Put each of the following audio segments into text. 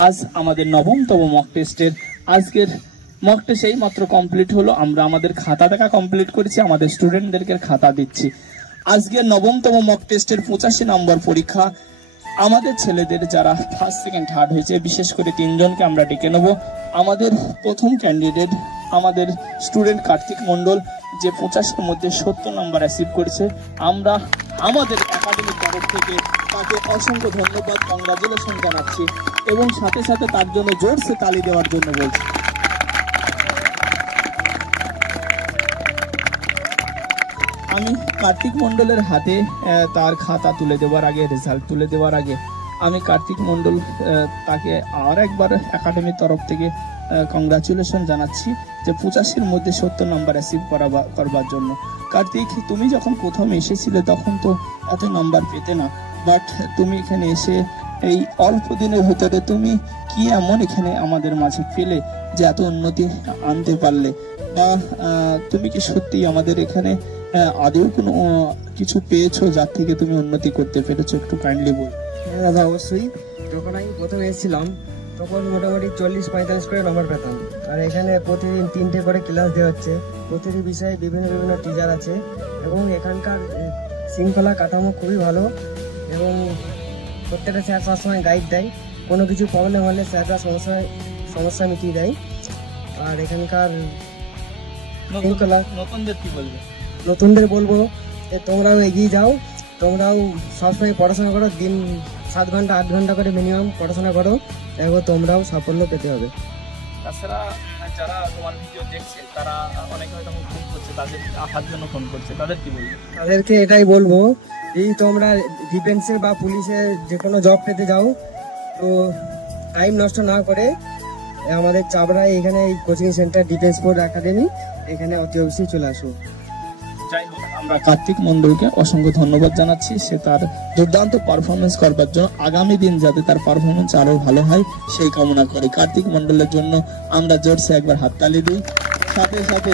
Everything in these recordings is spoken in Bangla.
আজ আমাদের নবমতম মক টেস্টের আজকের মক টেস্ট এই মাত্র কমপ্লিট হলো। আমরা আমাদের খাতা দেখা কমপ্লিট করেছি, আমাদের স্টুডেন্টদেরকে খাতা দিচ্ছি। আজকের নবমতম মক টেস্টের 85 নম্বর পরীক্ষা। আমাদের ছেলেদের যারা ফার্স্ট সেকেন্ড থার্ড হয়েছে, বিশেষ করে 3 জনকে আমরা ডেকে নেব। আমাদের প্রথম ক্যান্ডিডেট আমাদের স্টুডেন্ট কার্তিক মন্ডল, যে 85-এর মধ্যে 70 নম্বর অ্যাচিভ করেছে। আমরা আমাদের একাডেমির তরফ থেকে তাকে অসংখ্য ধন্যবাদ, কংগ্রাচুলেশন জানাচ্ছি এবং সাথে সাথে তার জন্য জোরসে তালি দেওয়ার জন্য বলছি। আমি কার্তিক মন্ডলের হাতে তার খাতা তুলে দেওয়ার আগে, রেজাল্ট তুলে দেওয়ার আগে আমি কার্তিক মন্ডল তাকে আর একবার একাডেমির তরফ থেকে কংগ্রাচুলেশন জানাচ্ছি যে 85-এর মধ্যে 70 নম্বর অ্যাচিভ করবার জন্য। কার্তিক, তুমি যখন প্রথম এসেছিলে তখন তো এত নাম্বার পেতে না, বাট তুমি এখানে এসে এই অল্প দিনের ভিতরে তুমি কি এমন এখানে আমাদের মাঝে পেলে যে এত উন্নতি আনতে পারলে, বা তুমি কি সত্যি আমাদের এখানে আদেও কোনো কিছু পেয়েছো যার থেকে তুমি উন্নতি করতে পেরেছো? একটু কাইন্ডলি বল। হ্যাঁ দাদা, অবশ্যই। যখন আমি প্রথমে এসেছিলাম তখন মোটামুটি 40-45 করে নম্বর পেতাম। আর এখানে প্রতিদিন 3টে করে ক্লাস দেওয়া হচ্ছে, প্রতিটি বিষয়ে বিভিন্ন টিচার আছে এবং এখানকার শৃঙ্খলা কাঠামো খুবই ভালো এবং প্রত্যেকটা স্যার সবসময় গাইড দেয়। কোনো কিছু প্রবলেম হলে স্যাররা সমস্যা মিটিয়ে দেয়। আর এখানকার শৃঙ্খলা নতুনদের কি বলবে? নতুনদের বলবো যে তোমরাও এগিয়ে যাও, তোমরাও সবসময় পড়াশোনা করো, দিন 7 ঘন্টা 8 ঘন্টা করে মিনিমাম পড়াশোনা করো, দেখো তোমরাও সাফল্য পেতে হবে। তাছাড়া যারা তোমার ভিডিও দেখছে তারা অনেকে হয়তো ফোন করছে, তাদের আসার জন্য ফোন করছে, তাদের কি বলবো? তাদেরকে এটাই বলবো, এই তোমরা ডিফেন্সের বা পুলিশের যে কোনো জব পেতে যাও তো টাইম নষ্ট না করে আমাদের চাবড়ায় এখানে এই coaching centre defence force academy, এখানে অতি অবশ্যই চলে আসো। যাই হোক, আমরা কার্তিক মন্ডলকে অসংখ্য ধন্যবাদ জানাচ্ছি সে তার দুর্দান্ত পারফরমেন্স করবার জন্য। আগামী দিন যাতে তার পারফরমেন্স আরো ভালো হয় সেই কামনা করি। কার্তিক মন্ডলের জন্য আমরা জোরসে একবার হাততালি দিই। সাথে সাথে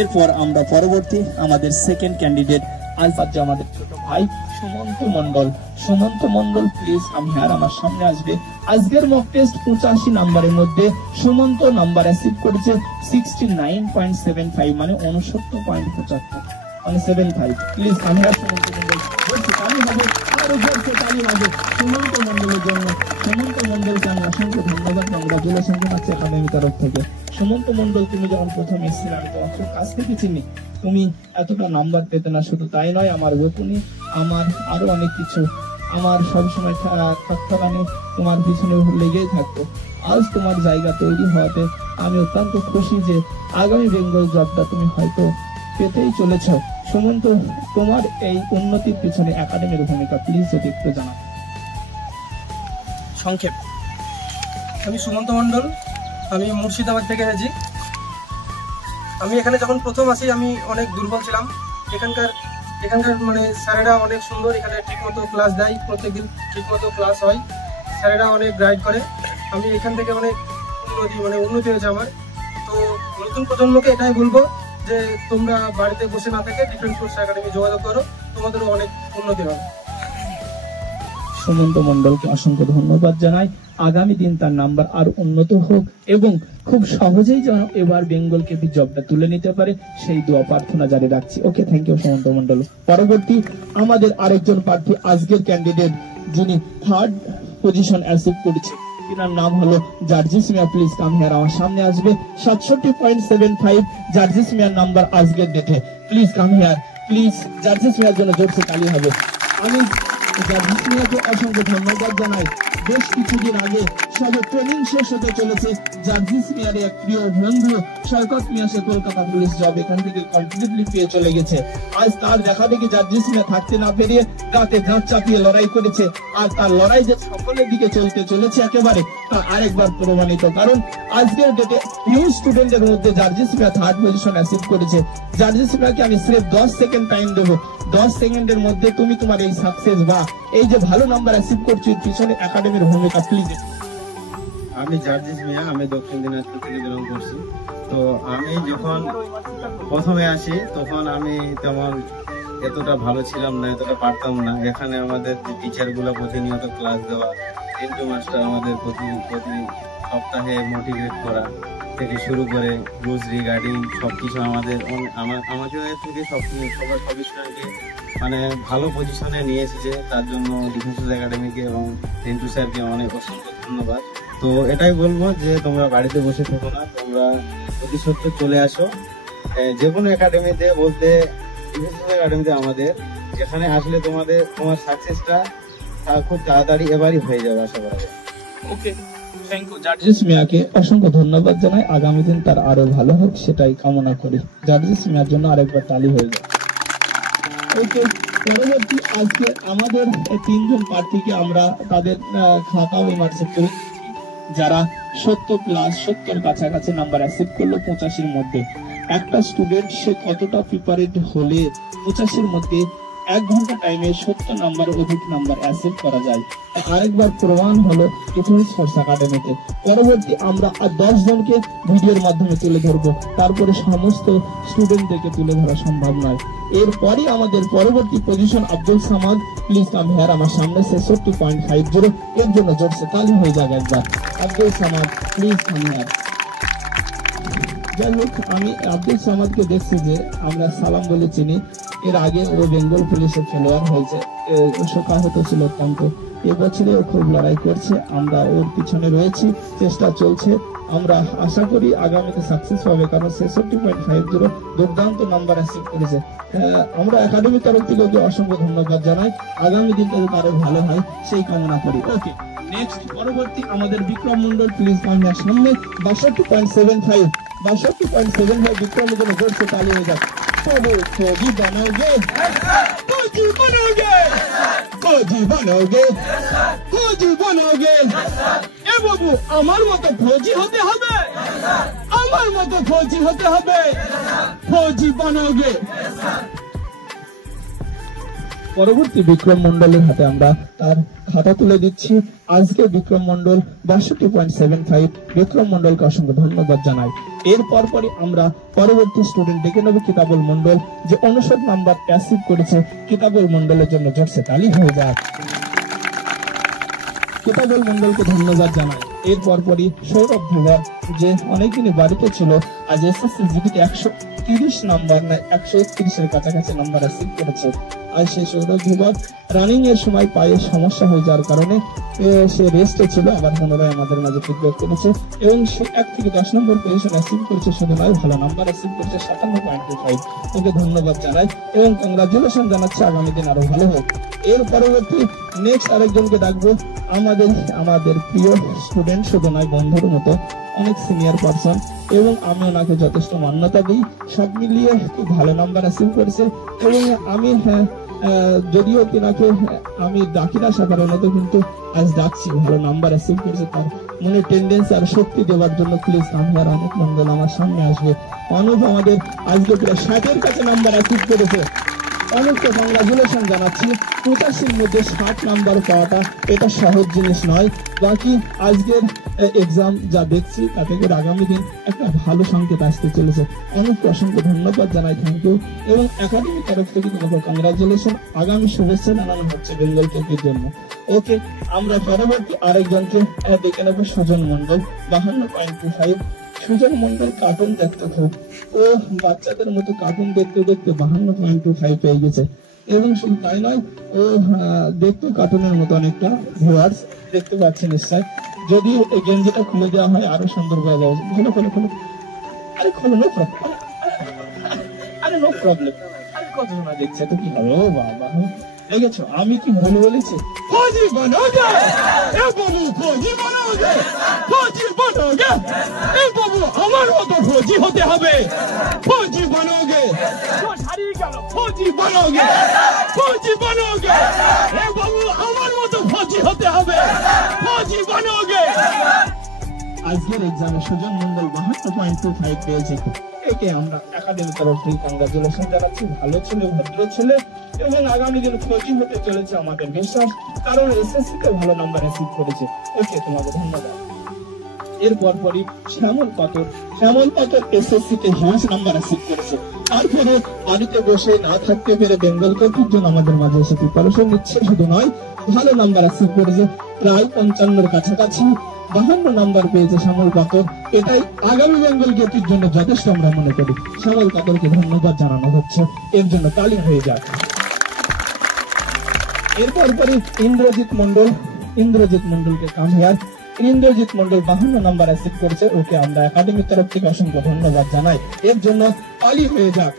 এরপর আমরা পরবর্তী আমাদের সেকেন্ড ক্যান্ডিডেট আলফাজ, আমাদের ছোট ভাই সুমন্ত মন্ডল। সুমন্ত মন্ডল প্লিজ আমি আর আমার সামনে আসবে। আজকের মক টেস্ট 85 নম্বরের মধ্যে সুমন্ত নাম্বার অ্যাচিভ করেছে 69.75, মানে 69.75, মানে 75। প্লিজ আমি আর সুমন্ত মন্ডল বলছি তালি হবে, আরো জোরসে তালি হবে সুমন্ত মন্ডলের জন্য। সুমন্ত মন্ডলকে আমি অসংখ্য ধন্যবাদ, কংগ্রাচুলেশন জানাচ্ছি একাডেমির তরফ থেকে। সুমন্ত মন্ডল, তুমি যখন প্রথম এসেছিলে আমি তোমার খুব কাছ থেকে চিনি, তুমি এতটা নাম্বার পেতে না। শুধু তাই নয়, আমার বেতনি, আমার আরো অনেক কিছু, আমার সবসময় থাকতে তোমার পিছনে লেগেই থাকতো। আজ তোমার জায়গা তৈরি হওয়াতে আমি অত্যন্ত খুশি যে আগামী বেঙ্গল জবটা তুমি হয়তো পেতেই চলেছ। সুমন্ত, তোমার এই উন্নতির পিছনে একাডেমির ভূমিকা প্লিজ যদি একটু জানাও। সংক্ষেপ, আমি সুমন্ত মন্ডল, আমি মুর্শিদাবাদ থেকে এসেছি। আমি এখানে যখন প্রথম আসি আমি অনেক দুর্বল ছিলাম। এখানকার মানে স্যারেরা অনেক সুন্দর, এখানে ঠিকমতো ক্লাস দেয়, প্রত্যেকদিন ঠিকমতো ক্লাস হয়, স্যারেরা অনেক গাইড করে। আমি এখান থেকে অনেক উন্নতি হয়েছে আমার। তো নতুন প্রজন্মকে এটাই বলবো যে তোমরা বাড়িতে বসে না থেকে ডিফেন্স ফোর্স একাডেমি যোগাযোগ করো, তোমাদেরও অনেক উন্নতি হবে। সুমন্ত মন্ডলকে অসংখ্য ধন্যবাদ জানাই। আগামী দিন তার নাম্বার আর উন্নত হোক এবং খুব সহজেই যেন এবার বেঙ্গলকে জবটা তুলে নিতে পারে সেই দোয়া প্রার্থনা জারি রাখছি। ওকে, থ্যাংক ইউ সুমন্ত মন্ডল। পরবর্তী আমাদের আরেকজন প্রার্থী, আজকের ক্যান্ডিডেট যিনি থার্ড পজিশন অ্যাচিভ করেছে, তার নাম হলো জার্জিস মিয়া। প্লিজ কাম হিয়ার, আমার সামনে আসবে। 67.75 জার্জিস মিয়ার নাম্বার আজকের ডেটে। Please come here, please Jarjis মিয়ার জন্য জোরসে তালি হবে। আমি জার্জিস মিয়াকে অসংখ্য ধন্যবাদ জানাই। বেশ কিছুদিন আগে সবে ট্রেনিং শেষ হতে চলেছে। জার্জিস মিয়ার এক প্রিয় বন্ধু শওকত মিয়া সে কলকাতা পুলিশ জব এখান থেকে কমপ্লিটলি পেয়ে চলে গেছে। আজ তার দেখা দেখি জার্জিস মিয়া থাকতে না পেরিয়ে গাতে গাঁট চাপিয়ে লড়াই করেছে, আর তার লড়াই যে সকলের দিকে চলতে চলেছে একেবারে তা আরেকবার প্রমাণিত। কারণ আজকের ডেটে নিউ স্টুডেন্টের মধ্যে জার্জিস মিয়া থার্ড পজিশন অ্যাচিভ করেছে। জার্জিস মিয়াকে আমি সির্ফ 10 সেকেন্ড টাইম দেবো। 10 সেকেন্ডের মধ্যে তুমি তোমার এই সাকসেস বা এই যে ভালো নাম্বার অ্যাচিভ করছো পিছনে একাডেমির ভূমিকা প্লিজ। আমি জার্জিস মিয়া, আমি দক্ষিণ দিনাজপুর থেকে বিলং করছি। তো আমি যখন প্রথমে আসি তখন আমি তেমন এতটা ভালো ছিলাম না, এতটা পারতাম না। এখানে আমাদের যে টিচারগুলো প্রতিনিয়ত ক্লাস দেওয়া, রিন্টু মাস্টার আমাদের প্রতি সপ্তাহে মোটিভেট করা থেকে শুরু করে রুলস রিগার্ডিং সবকিছু আমাদের আমাকে থেকে সব স্টুডেন্টকে মানে ভালো পজিশনে নিয়ে এসেছে। তার জন্য ডিফেন্স একাডেমিকে এবং রিন্টু স্যারকে অনেক অসংখ্য ধন্যবাদ। তো এটাই বলবো যে তোমরা বাড়িতে বসে থেকো না, তোমরা অতি সত্ত্বর চলে আসো যে কোনো একাডেমিতে, বলতে ডিফেন্স একাডেমিতে আমাদের, যেখানে আসলে তোমার সাকসেসটা খুব তাড়াতাড়ি এবারই হয়ে যাবে আশা করা যায়। ওকে, থ্যাংক ইউ জার্জিস মিয়াকে অসংখ্য ধন্যবাদ জানাই। আগামী দিন তার আরো ভালো হোক সেটাই কামনা করি। জার্জিস মিয়ার জন্য আরেকবার তালি হয়ে যায়। ওকে, পরবর্তী আজকে আমাদের 3 জন প্রার্থীকে আমরা তাদের খাতা ও মার্কশিট করে যারা 70+ কাছাকাছি নাম্বার অ্যাচিভ করলো 85-র মধ্যে। একটা স্টুডেন্ট সে কতটা প্রিপারেড হলে 85-র মধ্যে 1 ঘন্টা টাইমে 70 নাম্বার অধিক নাম্বার অ্যাচিভ করা যায়, আরেকবার প্রমাণ হলো ডিফেন্স ফোর্স একাডেমিতে। পরবর্তী আমরা 10 জনকে ভিডিওর মাধ্যমে তুলে ধরবো, তারপরে সমস্ত স্টুডেন্টদেরকে তুলে ধরা সম্ভব নয়। এরপরে আমাদের পরবর্তী position Abdul Samad, please come here আমার সামনে 66.50, এর জন্য জোরসে তালি হয়ে যাবে একবার। Abdul Samad please come here. যাই হোক, আমি আব্দুল সামাদকে দেখছি যে আমরা সালাম বলে চিনি। এর আগে ও বেঙ্গল পুলিশের খেলোয়াড় হয়েছে, শোকাহত ছিল অত্যন্ত। এবছরে ও খুব লড়াই করছে, আমরা ওর পিছনে রয়েছি, চেষ্টা চলছে। আমরা আশা করি আগামীতে সাকসেস হবে, কারণ 66.50 দুর্দান্ত নাম্বার অ্যাচিভ করেছে। আমরা একাডেমির তরফ থেকে ওকে অসংখ্য ধন্যবাদ জানাই। আগামী দিন যাতে আরো ভালো হয় সেই কামনা করি। ওকে, নেক্সট পরবর্তী আমাদের বিক্রম মন্ডল, প্লিজ আমার সামনে 62.75 বিক্রমের জন্য জোরসে তালি হয়ে যাক। फौजी बनोगे, फौजी बनोगे, फौजी बनोगे, फौजी बनोगे। এ বাবু, আমার মতো ফৌজি হতে হবে, আমার মতো ফৌজি হতে হবে, ফৌজি बनोगे। পরবর্তী বিক্রম মন্ডলের হাতে আমরা তার খাতা তুলে দিচ্ছি। আজকে বিক্রম মন্ডল 62.75, বিক্রম মন্ডলকে অসংখ্য ধন্যবাদ জানাই। এর পরপরই আমরা পরবর্তী স্টুডেন্ট ডেকে নেব কিতাবুল মন্ডল, যে 59 নাম্বার অ্যাচিভ করেছে। কিতাবুল মন্ডলের জন্য জোরসে তালি হয়ে যাক। কিতাবুল মন্ডলকে ধন্যবাদ জানাই। এর পরপরই সৌরভ ধুবর, যে অনেকদিনই বাড়িতে ছিল, আজ এসএসসি জিপিতে 130 নাম্বার না 131-এর কাছাকাছি নাম্বার অ্যাচিভ করেছে। আর সেই সৌরভ ধুবর রানিং এর সময় পায়ে সমস্যা হয়ে যাওয়ার কারণে সে রেস্টে ছিল, আবার পুনরায় আমাদের মাঝে ফিডব্যাক করেছে এবং সে 1 থেকে 10 নম্বর পজিশন অ্যাচিভ করেছে। শুধু নয়, ভালো নাম্বার অ্যাচিভ করেছে 57.25। ওকে ধন্যবাদ জানাই এবং কংগ্রাচুলেশন জানাচ্ছি, আগামী দিন আরো ভালো হোক। এর পরবর্তী নেক্সট আরেকজনকে ডাকবো, আমাদের প্রিয় স্টুডেন্ট, শুধু নয় বন্ধুর মতো, অনেক সিনিয়র পারসন এবং আমি ওনাকে যথেষ্ট মান্যতা দিই। সব মিলিয়ে খুব ভালো নাম্বার অ্যাচিভ করেছে এবং আমি যদিও কিনাকে আমি ডাকি না সাধারণত, কিন্তু আজ ডাকছি, ভালো নাম্বার অ্যাচিভ করেছে। তার মনে টেন্ডেন্সি আর শক্তি দেওয়ার জন্য প্লিজ আমার অনেক মন্ডল আমার সামনে আসবে। অনুপ আমাদের আজকে প্রায় 60-এর কাছে নাম্বার অ্যাচিভ করেছে। অনেককে কংগ্রাচুলেশন জানাচ্ছি। 85-র মধ্যে 60 নাম্বার পাওয়াটা এটা সহজ জিনিস নয়। বাকি আজকের এক্সাম যা দেখছি তাতে করে আগামী দিন একটা ভালো সংকেত আসতে চলেছে। অনেককে অসংখ্য ধন্যবাদ জানাই, থ্যাংক ইউ। এবং একাডেমির তরফ থেকে তোমাকে কংগ্রাচুলেশন, আগামী শুভেচ্ছা জানানো হচ্ছে বেঙ্গল ক্রিকেটের জন্য। ওকে, আমরা পরবর্তী আরেকজনকে দেখে নেবো, সুজন মন্ডল 52.25। সুজন মন্ডল কার্টুন দেখতে খুব, ও বাচ্চাদের মতো কার্টুন দেখতে দেখতে 52.25 পেয়ে গেছে। এবং শুধু তাই নয়, ও দেখতে কার্টুনের মতো অনেকটা, ভিউয়ার্স দেখতে পাচ্ছেন নিশ্চয়। যদি এই গেঞ্জিটা খুলে দেওয়া হয় আরো সুন্দর হয়ে যাবে। খোলো খোলো খোলো, আরে খোলো, নো প্রবলেম, আরে নো প্রবলেম, আরে কত শোনা দেখছে তো কি হবে। ও বাবা, দেখেছো আমি কি ভুল বলেছি? ফৌজি बनोगे, এ বাবু ফৌজি बनोगे, ফৌজি बनोगे, এ বাবু আমার মতো ফৌজি হতে হবে, ফৌজি बनोगे। হারিয়ে গেল, ফৌজি बनोगे, ফৌজি बनोगे, এ বাবু আমার মতো ফৌজি হতে হবে, ফৌজি बनोगे। আজকের এক্সামে সুজন মন্ডল 52.25 পেয়েছে। একে আমরা একাডেমি তরফ থেকে কংগ্রাচুলেশন জানাচ্ছি। ভালো ছেলে, ভদ্র ছেলে এবং আগামী দিনে ফৌজি হতে চলেছে আমাদের বিশ্বাস, কারণ এসএসসি তে ভালো নাম্বার অ্যাচিভ করেছে। ওকে, তোমাকে ধন্যবাদ। এর পরপরই শ্যামল পাথর এসএসসি তে হিউজ নাম্বার অ্যাচিভ করেছে। তারপরে বাড়িতে বসে না থাকতে পেরে বেঙ্গল কাপের জন্য আমাদের মাঝে এসে প্রিপারেশন নিচ্ছে। শুধু নয়, ভালো নাম্বার অ্যাচিভ করেছে, প্রায় 55-র কাছাকাছি 52 নাম্বার পেয়েছে শ্যামল পাথর। এটাই আগামী বেঙ্গল কাপের জন্য যথেষ্ট আমরা মনে করি। শ্যামল পাথরকে ধন্যবাদ জানানো হচ্ছে, এর জন্য তালি হয়ে যাক। এরপর পরে ইন্দ্রজিৎ মন্ডলকে কামিয়ার। ইন্দ্রজিৎ মন্ডল 52 নাম্বার অ্যাচিভ করেছে, ওকে আমরা একাডেমির তরফ থেকে অসংখ্য ধন্যবাদ জানাই, এর জন্য তালি হয়ে যাক।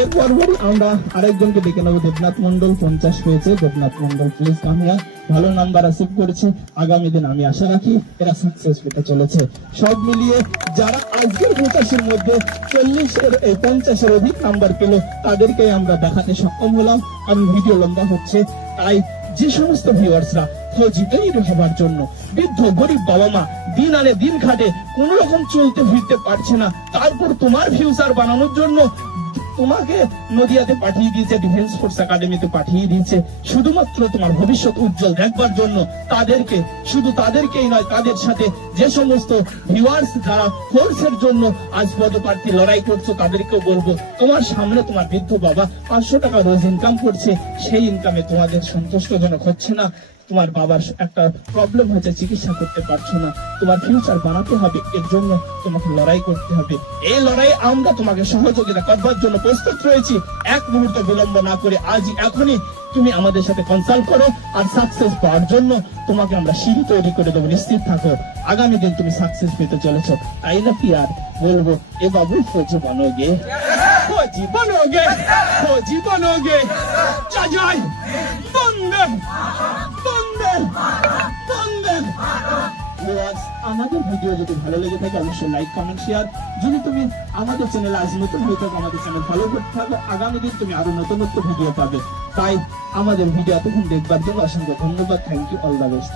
এরপর আমরা আরেকজনকে ডেকে নেবো, দেবনাথ মন্ডল 50 পেয়েছে। দেবনাথ মন্ডল প্লিজ কামিয়ার, ভালো নাম্বার অ্যাচিভ করেছে। আগামী দিন আমি আশা রাখি এরা সাকসেস পেতে চলেছে। সব মিলিয়ে যারা আজকের 85-এর মধ্যে 50-এর অধিক নাম্বার পেল, তাদেরকে আমরা দেখাতে সক্ষম হলাম। কারণ ভিডিও লম্বা হচ্ছে, তাই যে সমস্ত ভিউয়ার্সরা ফৌজিটাই হবার জন্য বৃদ্ধ গরিব বাবা মা দিন আনে দিন খাটে কোন রকম চলতে ফিরতে পারছে না, তারপর তোমার ফিউচার বানানোর জন্য তোমাকে নদিয়াতে পাঠিয়ে দিয়েছে, ডিফেন্স ফোর্স একাডেমিতে পাঠিয়ে দিয়েছে শুধুমাত্র তোমার ভবিষ্যৎ উজ্জ্বল দেখবার জন্য। তাদেরকে, শুধু তাদেরকেই নয়, তাদের সাথে যে সমস্ত ভিউয়ার্স যারা ফোর্সের জন্য আজ পদপ্রার্থী লড়াই করছো, তাদেরকেও বলবো, তোমার সামনে তোমার বৃদ্ধ বাবা 500 টাকা রোজ ইনকাম করছে, সেই ইনকামে তোমাদের সন্তুষ্টজনক হচ্ছে না। তোমার বাবার একটা প্রবলেম হয়েছে, চিকিৎসা করতে পারছো না, তোমার ফিউচার বানাতে হবে, এর জন্য তোমাকে লড়াই করতে হবে। এই লড়াই আমরা তোমাকে সহযোগিতা করবার জন্য প্রস্তুত রয়েছি। এক মুহূর্ত বিলম্ব না করে আজই এখনই তুমি আমাদের সাথে কনসাল্ট করো, আর সাকসেস পাওয়ার জন্য তোমাকে আমরা সিঁড়ি তৈরি করে দেবো, নিশ্চিত থাকো আগামী দিন তুমি সাকসেস পেতে চলেছ। তাই না কি আর বলবো, এ বাবু ফৌজি বানোগে, ফৌজি বানোগে, ফৌজি বানোগে, চাচাই বন্দে বন্দে বন্দে। আমাদের ভিডিও যদি ভালো লেগে থাকে অবশ্যই লাইক কমেন্ট শেয়ার। যদি তুমি আমাদের চ্যানেল আজ নতুন হয়ে থাকো, আমাদের চ্যানেল ফলো করতে থাকো, আগামী দিন তুমি আরো নতুন ভিডিও পাবে। তাই আমাদের ভিডিও এতক্ষণ দেখবার জন্য অসংখ্য ধন্যবাদ। Thank you, all the best.